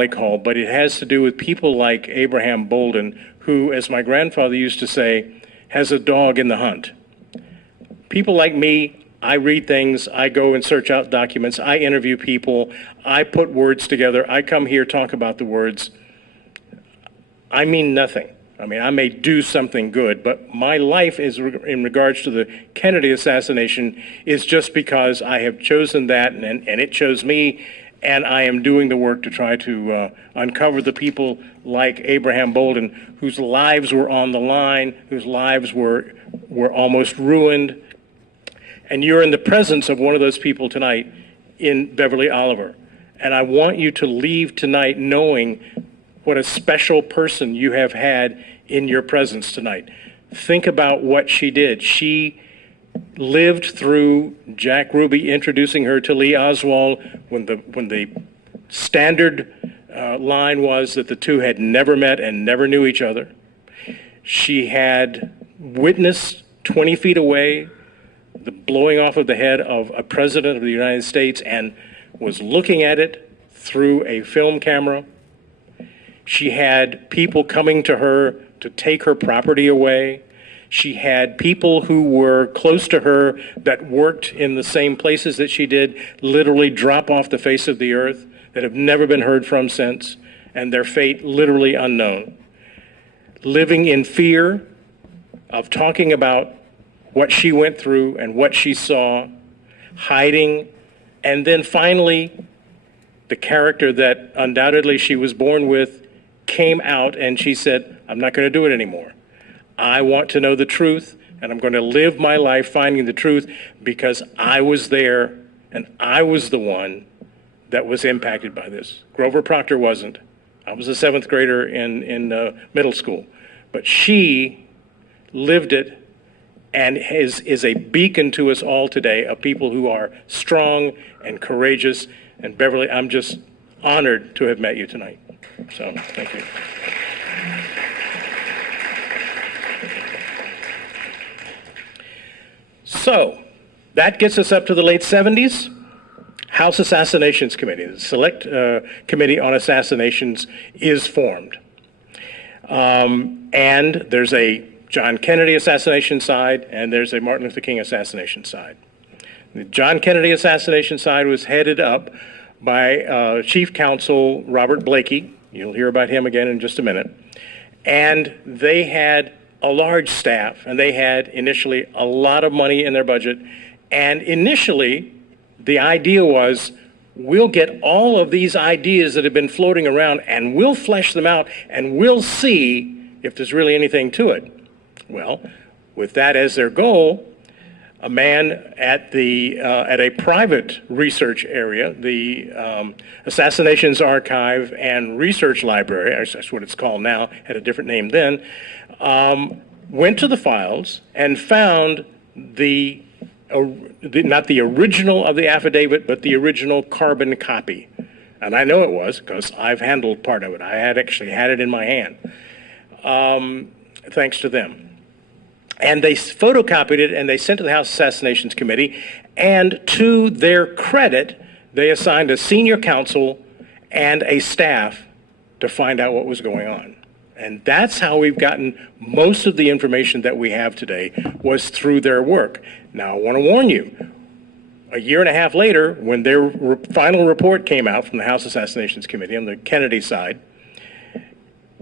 symbolic haul, but it has to do with people like Abraham Bolden, who, as my grandfather used to say, has a dog in the hunt. People like me, I read things, I go and search out documents, I interview people, I put words together, I come here, talk about the words. I mean nothing. I mean, I may do something good, but my life is in regards to the Kennedy assassination is just because I have chosen that and it chose me, and I am doing the work to try to uncover the people like Abraham Bolden, whose lives were on the line, whose lives were almost ruined. And you're in the presence of one of those people tonight in Beverly Oliver. And I want you to leave tonight knowing what a special person you have had in your presence tonight. Think about what she did. She lived through Jack Ruby introducing her to Lee Oswald when the standard line was that the two had never met and never knew each other. She had witnessed 20 feet away the blowing off of the head of a president of the United States and was looking at it through a film camera. She had people coming to her to take her property away. She had people who were close to her that worked in the same places that she did literally drop off the face of the earth that have never been heard from since, and their fate literally unknown. Living in fear of talking about what she went through and what she saw, hiding, and then finally the character that undoubtedly she was born with came out and she said, I'm not going to do it anymore. I want to know the truth, and I'm going to live my life finding the truth because I was there and I was the one that was impacted by this. Grover Proctor wasn't. I was a seventh grader in middle school. But she lived it and is a beacon to us all today of people who are strong and courageous. And Beverly, I'm just honored to have met you tonight. So, thank you. So, that gets us up to the late 70s. House Assassinations Committee, the Select Committee on Assassinations, is formed. And there's a John Kennedy assassination side, and there's a Martin Luther King assassination side. The John Kennedy assassination side was headed up by Chief Counsel Robert Blakey. You'll hear about him again in just a minute. And they had a large staff, and they had initially a lot of money in their budget. And initially, the idea was, we'll get all of these ideas that have been floating around, and we'll flesh them out, and we'll see if there's really anything to it. Well, with that as their goal, a man at a private research area, the Assassinations Archive and Research Library, that's what it's called now, had a different name then, went to the files and found not the original of the affidavit, but the original carbon copy. And I know it was because I've handled part of it. I had actually had it in my hand, thanks to them. And they photocopied it and they sent to the House Assassinations Committee, and to their credit, they assigned a senior counsel and a staff to find out what was going on. And that's how we've gotten most of the information that we have today, was through their work. Now, I want to warn you, a year and a half later, when their final report came out from the House Assassinations Committee on the Kennedy side,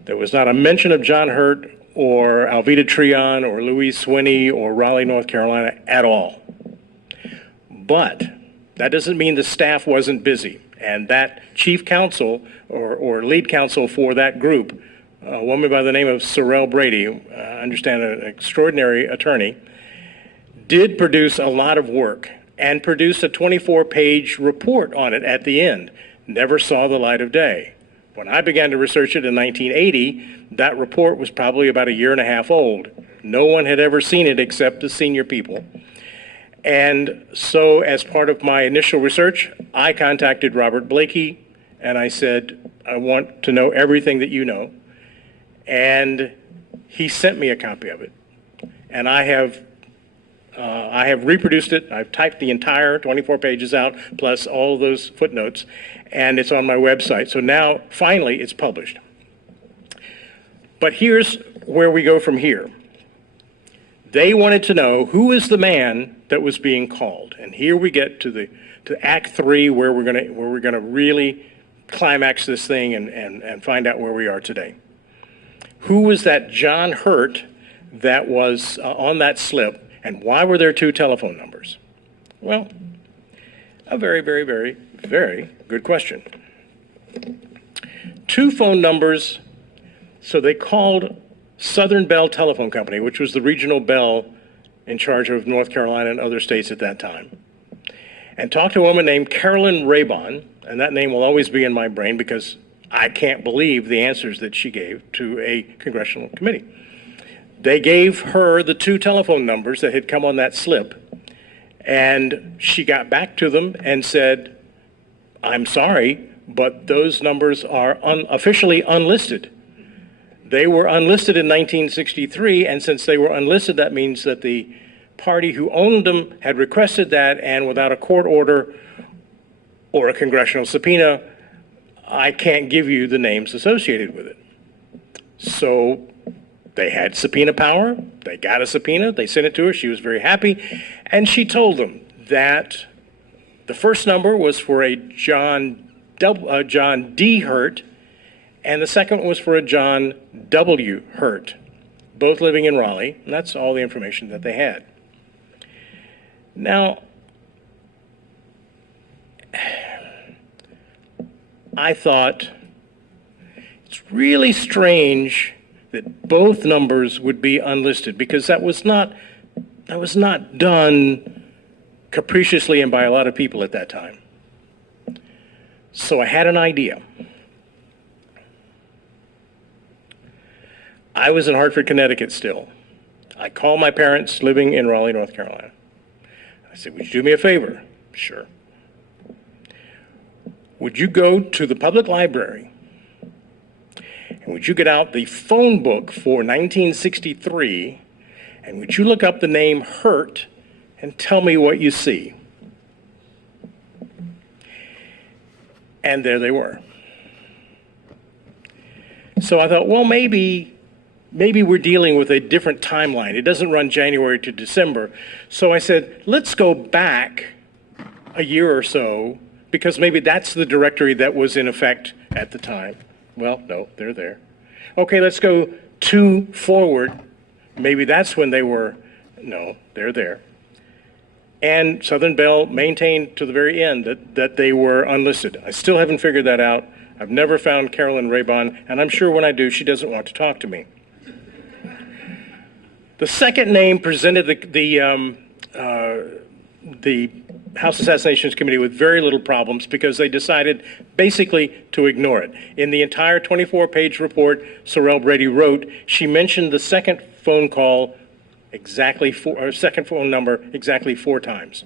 there was not a mention of John Hurt or Alveda Treon or Louise Swinney or Raleigh, North Carolina at all. But that doesn't mean the staff wasn't busy. And that chief counsel or lead counsel for that group, a woman by the name of Sorrell Brady, I understand an extraordinary attorney, did produce a lot of work and produced a 24-page report on it at the end. Never saw the light of day. When I began to research it in 1980, that report was probably about a year and a half old. No one had ever seen it except the senior people. And so as part of my initial research, I contacted Robert Blakey and I said, I want to know everything that you know. And he sent me a copy of it. And I have reproduced it. I've typed the entire 24 pages out, plus all of those footnotes. and it's on my website. So now, finally, it's published. But here's where we go from here. They wanted to know who is the man that was being called, and here we get to Act 3, where we're gonna really climax this thing and find out where we are today. Who was that John Hurt that was on that slip, and why were there 2 telephone numbers? Well, a very, very, very, very good question. 2 phone numbers, so they called Southern Bell Telephone Company, which was the regional bell in charge of North Carolina and other states at that time, and talked to a woman named Carolyn Raybon, and that name will always be in my brain because I can't believe the answers that she gave to a congressional committee. They gave her the 2 telephone numbers that had come on that slip, and she got back to them and said, "I'm sorry, but those numbers are officially unlisted. They were unlisted in 1963, and since they were unlisted, that means that the party who owned them had requested that, and without a court order or a congressional subpoena, I can't give you the names associated with it." So they had subpoena power. They got a subpoena. They sent it to her. She was very happy, and she told them that the first number was for a John D. Hurt, and the second was for a John W. Hurt, both living in Raleigh, and that's all the information that they had. Now, I thought it's really strange that both numbers would be unlisted, because that was not done capriciously and by a lot of people at that time. So I had an idea. I was in Hartford, Connecticut still. I called my parents living in Raleigh, North Carolina. I said, "Would you do me a favor?" "Sure." "Would you go to the public library and would you get out the phone book for 1963 and would you look up the name Hurt and tell me what you see?" And there they were. So I thought, well, maybe we're dealing with a different timeline. It doesn't run January to December. So I said, let's go back a year or so, because maybe that's the directory that was in effect at the time. Well, no, they're there. Okay, let's go 2 forward. Maybe that's when they were. No, they're there. And Southern Bell maintained to the very end that they were unlisted. I still haven't figured that out. I've never found Carolyn Raybon, and I'm sure when I do, she doesn't want to talk to me. The second name presented the House Assassinations Committee with very little problems, because they decided basically to ignore it. In the entire 24-page report Sorrell Brady wrote, she mentioned the second phone call second phone number exactly 4 times.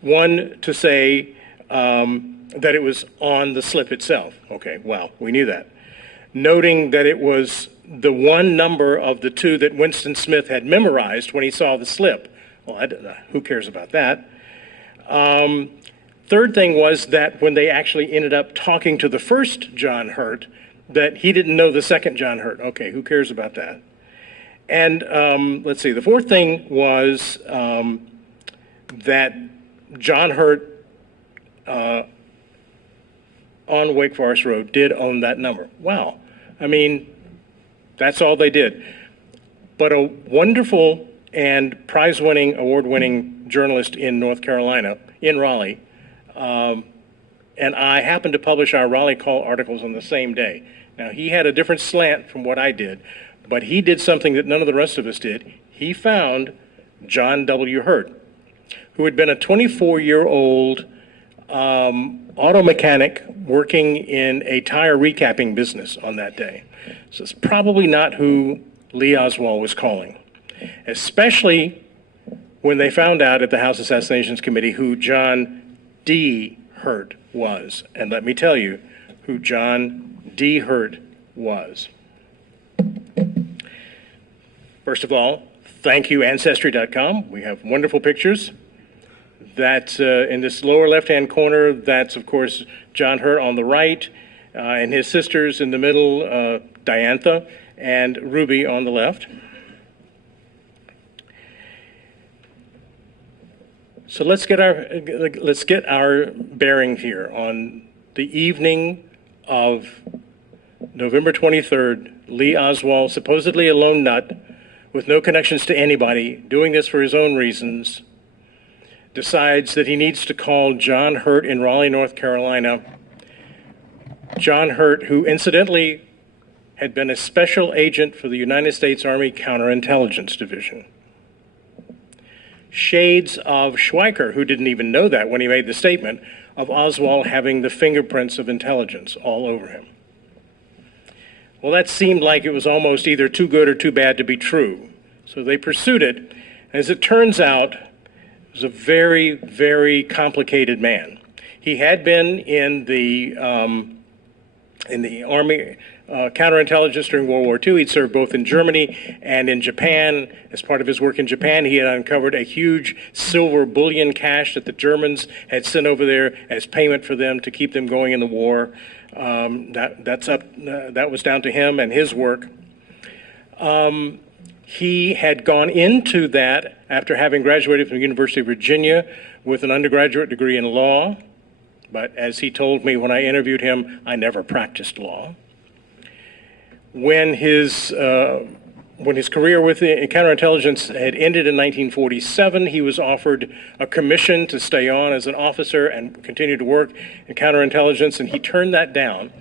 One to say that it was on the slip itself. Okay, well, we knew that. Noting that it was the one number of the 2 that Winston Smith had memorized when he saw the slip. Well, who cares about that? Third thing was that when they actually ended up talking to the first John Hurt, that he didn't know the second John Hurt. Okay, who cares about that? And let's see, the fourth thing was that John Hurt on Wake Forest Road did own that number. Wow. I mean, that's all they did. But a wonderful and prize-winning, award-winning journalist in North Carolina, in Raleigh, and I happened to publish our Raleigh Call articles on the same day. Now, he had a different slant from what I did, but he did something that none of the rest of us did. He found John W. Hurt, who had been a 24-year-old auto mechanic working in a tire recapping business on that day. So it's probably not who Lee Oswald was calling, especially when they found out at the House Assassinations Committee who John D. Hurt was. And let me tell you who John D. Hurt was. First of all, thank you, Ancestry.com. We have wonderful pictures. That's in this lower left-hand corner, that's, of course, John Hurt on the right, and his sisters in the middle, Diantha and Ruby on the left. So let's get our bearing here. On the evening of November 23rd, Lee Oswald, supposedly a lone nut with no connections to anybody, doing this for his own reasons, decides that he needs to call John Hurt in Raleigh, North Carolina. John Hurt, who incidentally had been a special agent for the United States Army Counterintelligence Division. Shades of Schweiker, who didn't even know that when he made the statement, of Oswald having the fingerprints of intelligence all over him. Well, that seemed like it was almost either too good or too bad to be true. So they pursued it. As it turns out, he was a very, very complicated man. He had been in the Army counterintelligence during World War II. He'd served both in Germany and in Japan. As part of his work in Japan, he had uncovered a huge silver bullion cache that the Germans had sent over there as payment for them to keep them going in the war. That was down to him and his work. He had gone into that after having graduated from the University of Virginia with an undergraduate degree in law. But as he told me when I interviewed him, I never practiced law. When his career with the counterintelligence had ended in 1947, he was offered a commission to stay on as an officer and continue to work in counterintelligence, and he turned that down.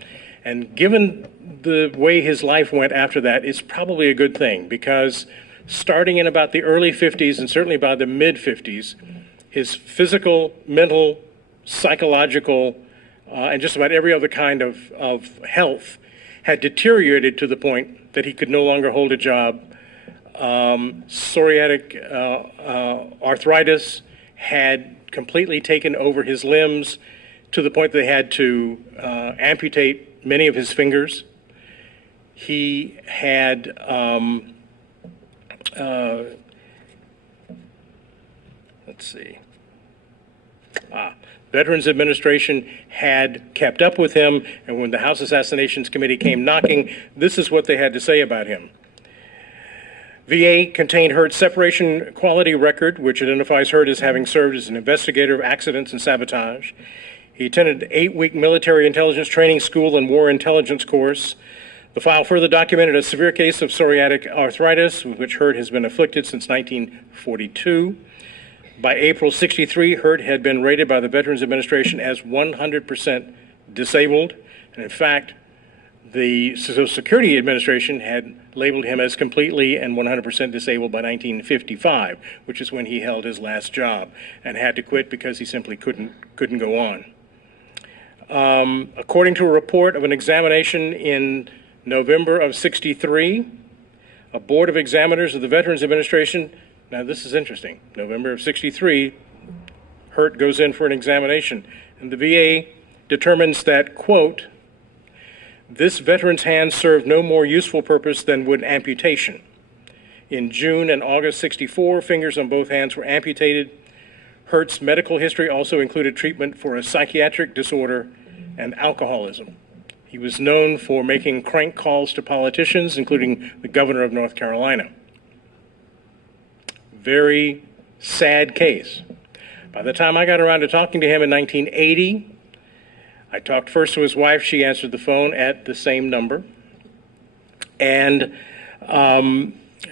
And given the way his life went after that, it's probably a good thing, because starting in about the early 50s and certainly by the mid-50s, his physical, mental, psychological, and just about every other kind of health had deteriorated to the point that he could no longer hold a job. Psoriatic arthritis had completely taken over his limbs to the point that they had to amputate many of his fingers. He had Veterans Administration had kept up with him, and when the House Assassinations Committee came knocking, this is what they had to say about him. VA contained Hurt's separation quality record, which identifies Hurt as having served as an investigator of accidents and sabotage. He attended an 8-week military intelligence training school and war intelligence course. The file further documented a severe case of psoriatic arthritis, with which Hurt has been afflicted since 1942. By April '63, Hurt had been rated by the Veterans Administration as 100% disabled. And in fact, the Social Security Administration had labeled him as completely and 100% disabled by 1955, which is when he held his last job and had to quit because he simply couldn't go on. According to a report of an examination in November of '63, a board of examiners of the Veterans Administration. Now, this is interesting. November of '63, Hurt goes in for an examination, and the VA determines that, quote, this veteran's hand served no more useful purpose than would amputation. In June and August '64, fingers on both hands were amputated. Hurt's medical history also included treatment for a psychiatric disorder and alcoholism. He was known for making crank calls to politicians, including the governor of North Carolina. Very sad case. By the time I got around to talking to him in 1980, I talked first to his wife. She answered the phone at the same number. And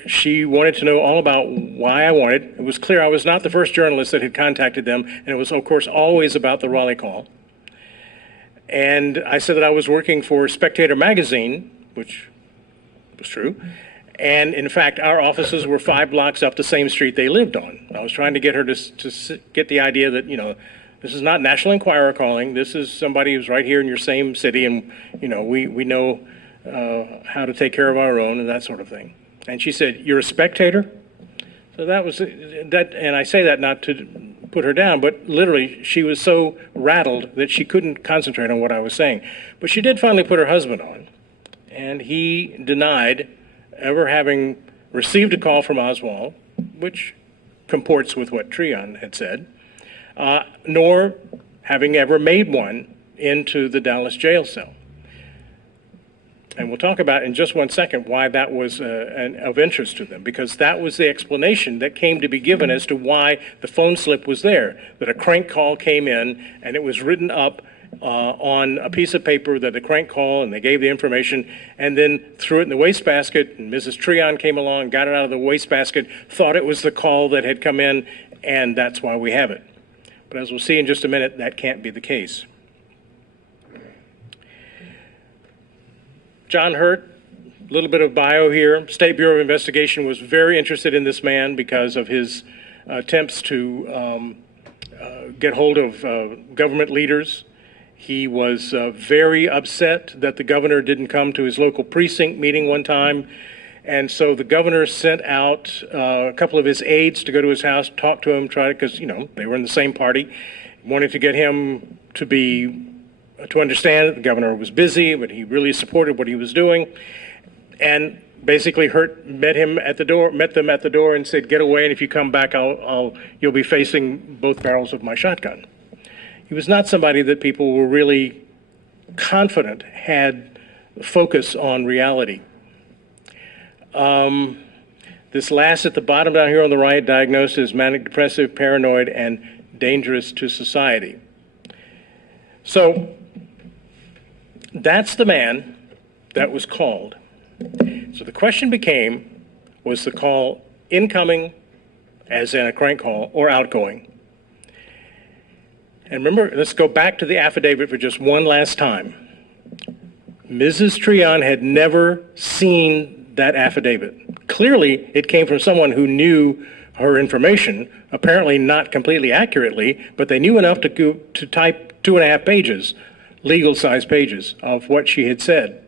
she wanted to know all about why I wanted. It was clear I was not the first journalist that had contacted them, and it was, of course, always about the Raleigh call. And I said that I was working for Spectator magazine, which was true. And in fact, our offices were 5 blocks up the same street they lived on. I was trying to get her to get the idea that, this is not National Enquirer calling. This is somebody who's right here in your same city, and, we know how to take care of our own and that sort of thing. And she said, "You're a Spectator?" So that was that, and I say that not to put her down, but literally she was so rattled that she couldn't concentrate on what I was saying. But she did finally put her husband on, and he denied ever having received a call from Oswald, which comports with what Treon had said. nor having ever made one into the Dallas jail cell. And we'll talk about in just one second why that was of interest to them, because that was the explanation that came to be given as to why the phone slip was there, that a crank call came in and it was written up on a piece of paper that the crank call, and they gave the information and then threw it in the wastebasket, and Mrs. Treon came along, got it out of the wastebasket, thought it was the call that had come in, and that's why we have it. But as we'll see in just a minute, that can't be the case. John Hurt, a little bit of bio here. State Bureau of Investigation was very interested in this man because of his attempts to get hold of government leaders. He was very upset that the governor didn't come to his local precinct meeting one time. And so the governor sent out a couple of his aides to go to his house, talk to him, try to, because, they were in the same party, wanted to get him to understand that the governor was busy, but he really supported what he was doing. And basically Hurt met them at the door and said, "Get away, and if you come back, you'll be facing both barrels of my shotgun." He was not somebody that people were really confident had focus on reality. This last at the bottom down here on the right, diagnosed as manic depressive, paranoid, and dangerous to society. So that's the man that was called. So the question became, was the call incoming, as in a crank call, or outgoing? And remember, let's go back to the affidavit for just one last time. Mrs. Treon had never seen that affidavit. Clearly, it came from someone who knew her information, apparently not completely accurately, but they knew enough to type 2.5 pages, legal-sized pages, of what she had said.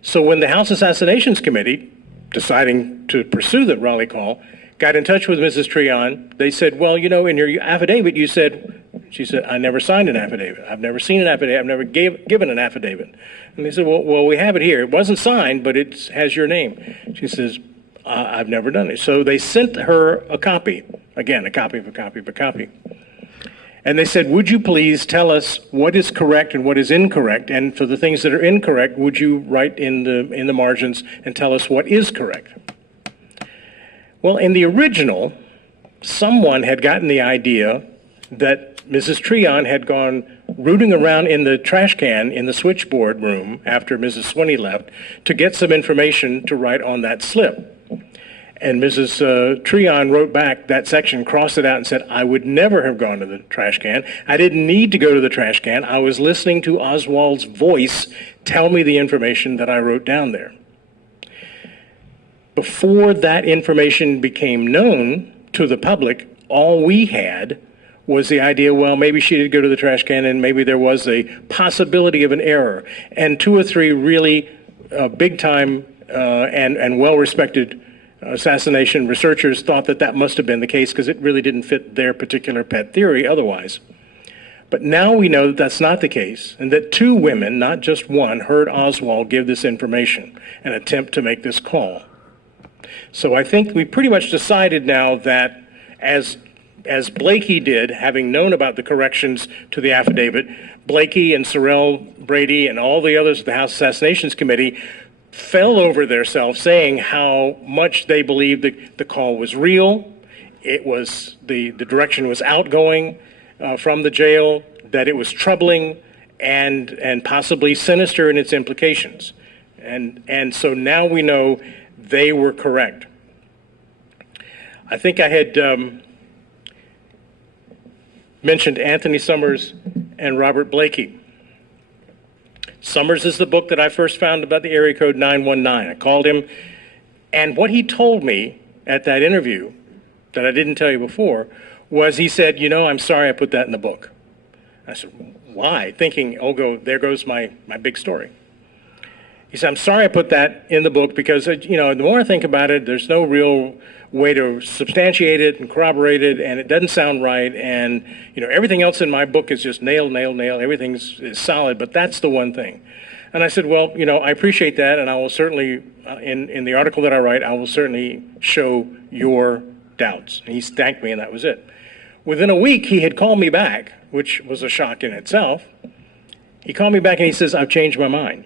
So when the House Assassinations Committee, deciding to pursue the Raleigh call, got in touch with Mrs. Treon, they said, "Well, in your affidavit, she said, I never signed an affidavit. I've never seen an affidavit. I've never given an affidavit." And they said, well, we have it here. It wasn't signed, but it has your name. She says, "I've never done it." So they sent her a copy. Again, a copy of a copy of a copy. And they said, "Would you please tell us what is correct and what is incorrect? And for the things that are incorrect, would you write in the margins and tell us what is correct?" Well, in the original, someone had gotten the idea that Mrs. Treon had gone rooting around in the trash can in the switchboard room after Mrs. Swinney left to get some information to write on that slip. And Mrs. Treon wrote back that section, crossed it out, and said, "I would never have gone to the trash can. I didn't need to go to the trash can. I was listening to Oswald's voice tell me the information that I wrote down there." Before that information became known to the public, all we had was the idea, well, maybe she did go to the trash can and maybe there was a possibility of an error. And 2 or 3 really big-time and well-respected assassination researchers thought that must have been the case because it really didn't fit their particular pet theory otherwise. But now we know that that's not the case, and that 2 women, not just one, heard Oswald give this information and attempt to make this call. So I think we pretty much decided now that as Blakey did, having known about the corrections to the affidavit, Blakey and Sorrell Brady and all the others at the House Assassinations Committee fell over themselves saying how much they believed the call was real. It was the direction was outgoing from the jail, that it was troubling and possibly sinister in its implications. And so now we know they were correct. I think I had mentioned Anthony Summers and Robert Blakey. Summers is the book that I first found about the area code 919. I called him, and what he told me at that interview that I didn't tell you before was he said, "I'm sorry I put that in the book." I said, "Why?" Thinking, there goes my big story. He said, "I'm sorry I put that in the book because, the more I think about it, there's no real way to substantiate it and corroborate it, and it doesn't sound right, and, everything else in my book is just nail, nail, nail. Everything's is solid, but that's the one thing." And I said, "Well, I appreciate that, and I will certainly, in the article that I write, I will certainly show your doubts." And he thanked me, and that was it. Within a week, he had called me back, which was a shock in itself. He called me back and he says, I've changed my mind.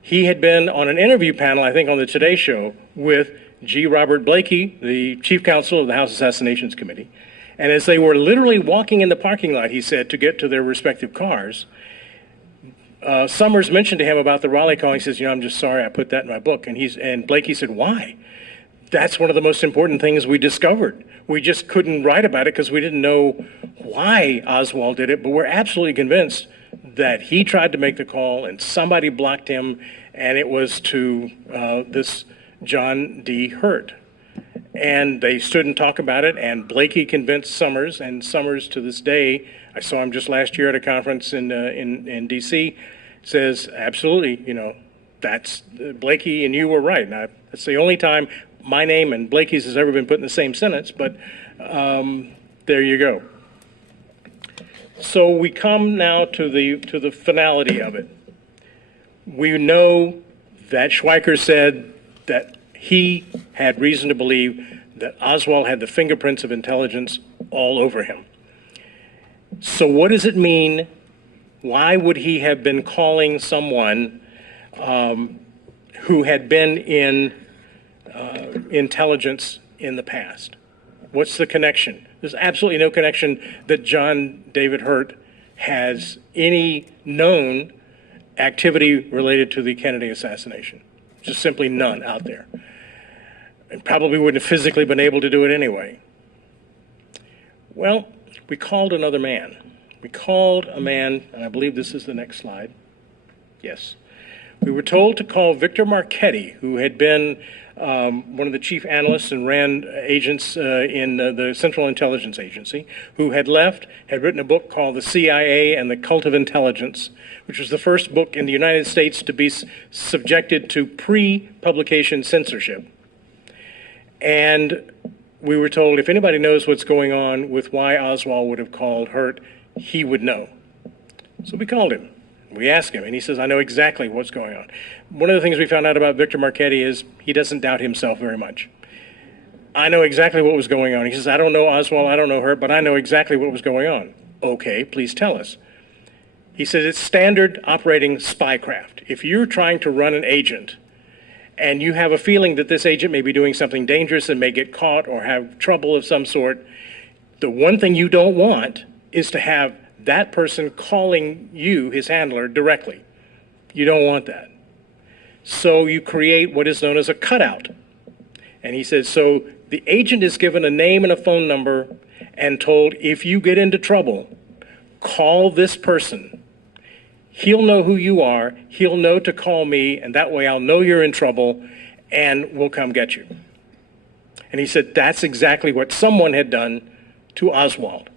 He had been on an interview panel, I think on the Today Show, with G. Robert Blakey, the chief counsel of the House Assassinations Committee. And as they were literally walking in the parking lot, he said, to get to their respective cars, Summers mentioned to him about the Raleigh call. He says, I'm just sorry I put that in my book. And Blakey said, why? That's one of the most important things we discovered. We just couldn't write about it because we didn't know why Oswald did it, but we're absolutely convinced that he tried to make the call and somebody blocked him, and it was to this John D. Hurt. And they stood and talked about it, and Blakey convinced Summers, and Summers to this day, I saw him just last year at a conference in D.C., says, absolutely, that's Blakey and you were right. Now, that's the only time my name and Blakey's has ever been put in the same sentence, but there you go. So we come now to the finality of it. We know that Schweiker said that he had reason to believe that Oswald had the fingerprints of intelligence all over him. So what does it mean? Why would he have been calling someone who had been in intelligence in the past? What's the connection? There's absolutely no connection that John David Hurt has any known activity related to the Kennedy assassination. Just simply none out there. And probably wouldn't have physically been able to do it anyway. Well, we called another man. We called a man, and I believe this is the next slide. Yes. We were told to call Victor Marchetti, who had been one of the chief analysts and ran agents in the Central Intelligence Agency, who had left, had written a book called The CIA and the Cult of Intelligence, which was the first book in the United States to be subjected to pre-publication censorship. And we were told if anybody knows what's going on with why Oswald would have called Hurt, he would know. So we called him. We asked him, and he says, I know exactly what's going on. One of the things we found out about Victor Marchetti is he doesn't doubt himself very much. I know exactly what was going on. He says, I don't know Oswald, I don't know Hurt, but I know exactly what was going on. Okay, please tell us. He says it's standard operating spycraft. If you're trying to run an agent and you have a feeling that this agent may be doing something dangerous and may get caught or have trouble of some sort, the one thing you don't want is to have that person calling you, his handler, directly. You don't want that. So you create what is known as a cutout. And he says, so the agent is given a name and a phone number and told, if you get into trouble, call this person. He'll know who you are, he'll know to call me, and that way I'll know you're in trouble, and we'll come get you. And he said that's exactly what someone had done to Oswald.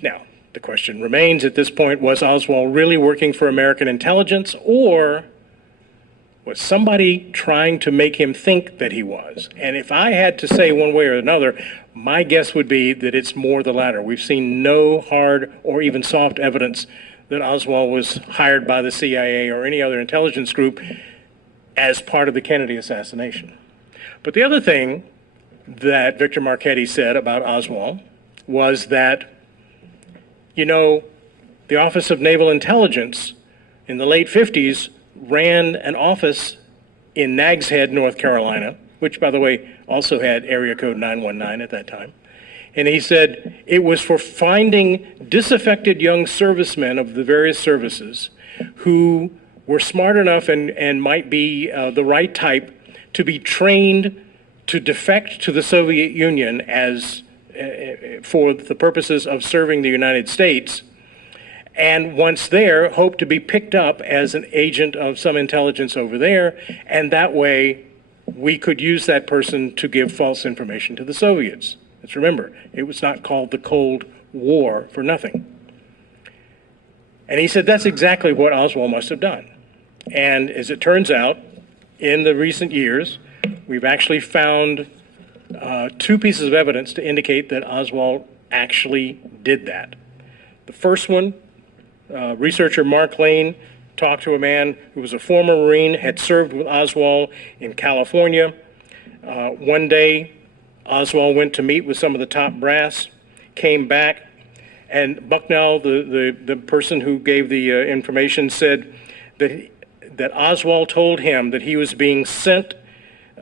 Now, the question remains at this point, was Oswald really working for American intelligence, or was somebody trying to make him think that he was? And if I had to say one way or another, my guess would be that it's more the latter. We've seen no hard or even soft evidence that Oswald was hired by the CIA or any other intelligence group as part of the Kennedy assassination. But the other thing that Victor Marchetti said about Oswald was that, the Office of Naval Intelligence in the late 50s ran an office in Nags Head, North Carolina, which, by the way, also had area code 919 at that time. And he said it was for finding disaffected young servicemen of the various services who were smart enough and might be the right type to be trained to defect to the Soviet Union as for the purposes of serving the United States, and once there, hope to be picked up as an agent of some intelligence over there, and that way we could use that person to give false information to the Soviets. Let's remember, it was not called the Cold War for nothing. And he said that's exactly what Oswald must have done. And as it turns out, in the recent years, we've actually found two pieces of evidence to indicate that Oswald actually did that. The first one, researcher Mark Lane talked to a man who was a former Marine, had served with Oswald in California. One day, Oswald went to meet with some of the top brass, came back, and Bucknell, the person who gave the information, said that Oswald told him that he was being sent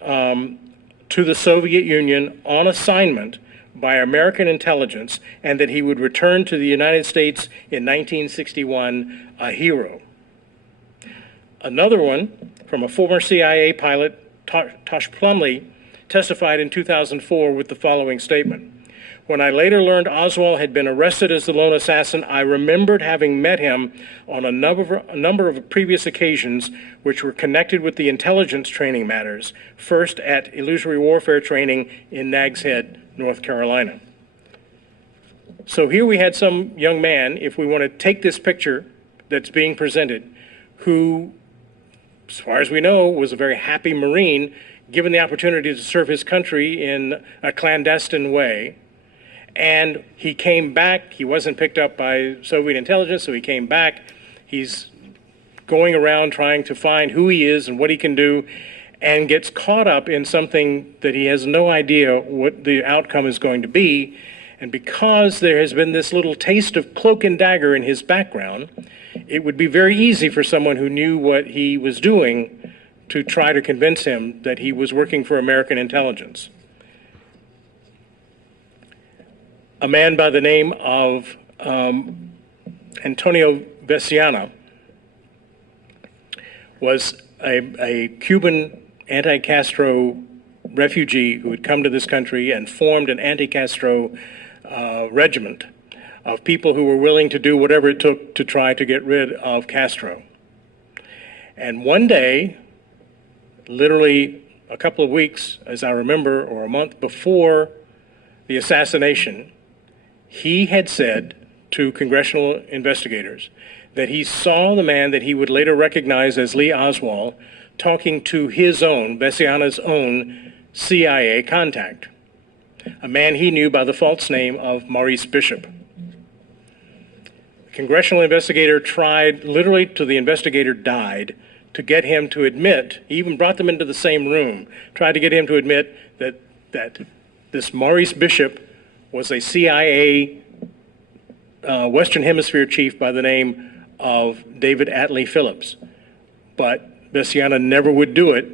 to the Soviet Union on assignment by American intelligence, and that he would return to the United States in 1961 a hero. Another one from a former CIA pilot, Tosh Plumley, testified in 2004 with the following statement. When I later learned Oswald had been arrested as the lone assassin, I remembered having met him on a number of previous occasions which were connected with the intelligence training matters, first at illusory warfare training in Nags Head, North Carolina. So here we had some young man, if we want to take this picture that's being presented, who, as far as we know, was a very happy Marine, given the opportunity to serve his country in a clandestine way. And he came back. He wasn't picked up by Soviet intelligence, so he came back. He's going around trying to find who he is and what he can do, and gets caught up in something that he has no idea what the outcome is going to be. And because there has been this little taste of cloak and dagger in his background, it would be very easy for someone who knew what he was doing to try to convince him that he was working for American intelligence. A man by the name of Antonio Veciana was a Cuban anti-Castro refugee who had come to this country and formed an anti-Castro regiment of people who were willing to do whatever it took to try to get rid of Castro. And one day, literally a couple of weeks, as I remember, or a month before the assassination, he had said to congressional investigators that he saw the man that he would later recognize as Lee Oswald talking to his own, Veciana's own, CIA contact, a man he knew by the false name of Maurice Bishop. The congressional investigator tried, literally till the investigator died, to get him to admit, he even brought them into the same room, tried to get him to admit that this Maurice Bishop was a CIA Western Hemisphere chief by the name of David Atlee Phillips. But Veciana never would do it,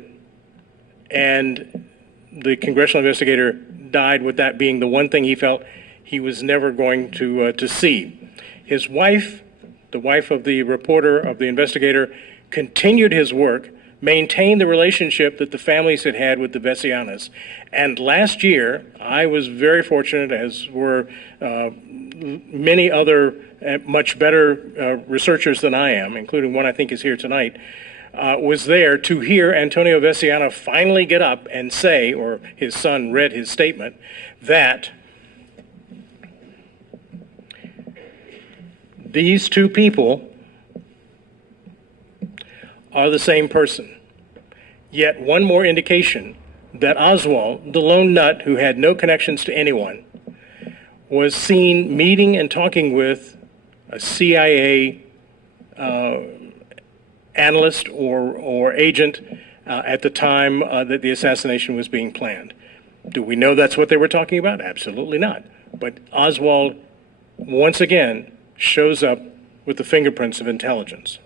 and the congressional investigator died with that being the one thing he felt he was never going to see. His wife, the wife of the reporter, of the investigator, continued his work, maintained the relationship that the families had had with the Vecianas. And last year, I was very fortunate, as were many other much better researchers than I am, including one I think is here tonight, was there to hear Antonio Veciana finally get up and say, or his son read his statement, that these two people are the same person. Yet one more indication that Oswald, the lone nut who had no connections to anyone, was seen meeting and talking with a CIA analyst or agent at the time that the assassination was being planned. Do we know that's what they were talking about? Absolutely not. But Oswald, once again, shows up with the fingerprints of intelligence.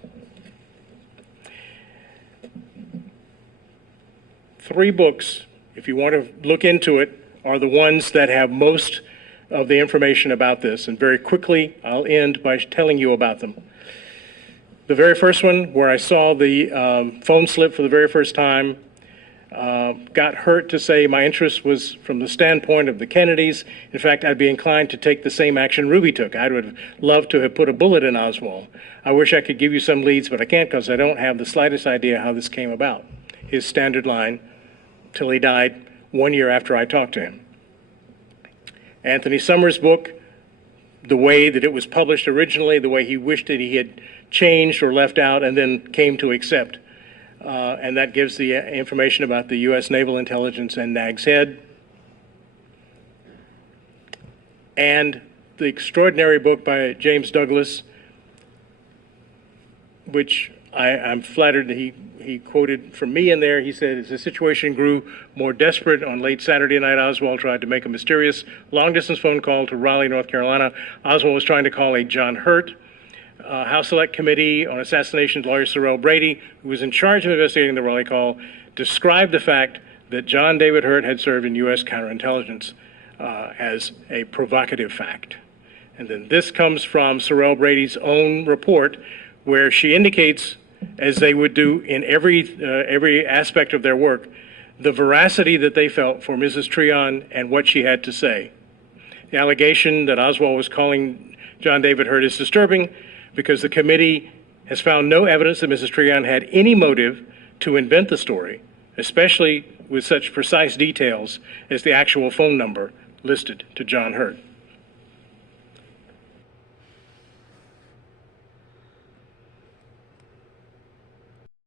3 books, if you want to look into it, are the ones that have most of the information about this. And very quickly, I'll end by telling you about them. The very first one, where I saw the phone slip for the very first time, got hurt to say my interest was from the standpoint of the Kennedys. In fact, I'd be inclined to take the same action Ruby took. I would have loved to have put a bullet in Oswald. I wish I could give you some leads, but I can't because I don't have the slightest idea how this came about. His standard line, till he died 1 year after I talked to him. Anthony Summers' book, the way that it was published originally, the way he wished that he had changed or left out and then came to accept. And that gives the information about the U.S. Naval Intelligence and Nags Head. And the extraordinary book by James Douglas, which I'm flattered that he he quoted from me in there. He said, as the situation grew more desperate on late Saturday night, Oswald tried to make a mysterious long-distance phone call to Raleigh, North Carolina. Oswald was trying to call a John Hurt, House Select Committee on Assassinations lawyer Sorrell Brady, who was in charge of investigating the Raleigh call, described the fact that John David Hurt had served in U.S. counterintelligence as a provocative fact. And then this comes from Sorrell Brady's own report, where she indicates, as they would do in every aspect of their work, the veracity that they felt for Mrs. Treon and what she had to say. The allegation that Oswald was calling John David Hurt is disturbing because the committee has found no evidence that Mrs. Treon had any motive to invent the story, especially with such precise details as the actual phone number listed to John Hurt.